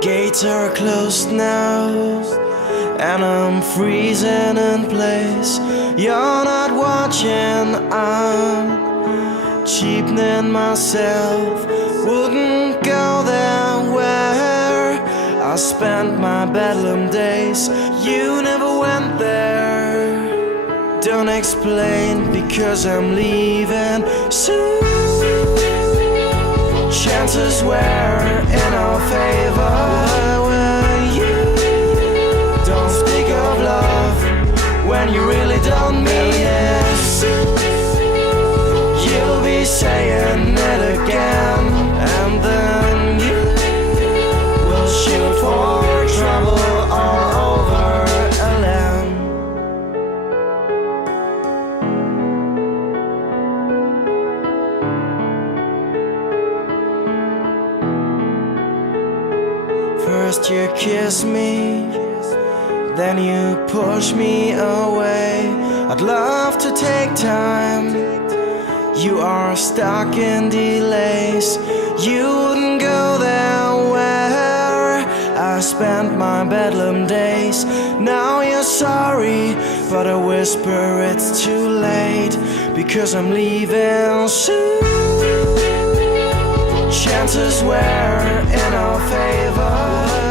Gates are closed now, and I'm freezing in place. You're not watching, I'm cheapening myself. Wouldn't go there where I spent my bedlam days. You never went there. Don't explain, because I'm leaving soon. Chances were in our favor. When you don't speak of love, when you really don't mean it, you'll be saying it again, and then you will shoot for trouble all over land. First you kiss me, then you push me away. I'd love to take time, you are stuck in delays. You wouldn't go there where I spent my bedlam days. Now you're sorry, but I whisper it's too late, because I'm leaving soon. Chances were in our favor.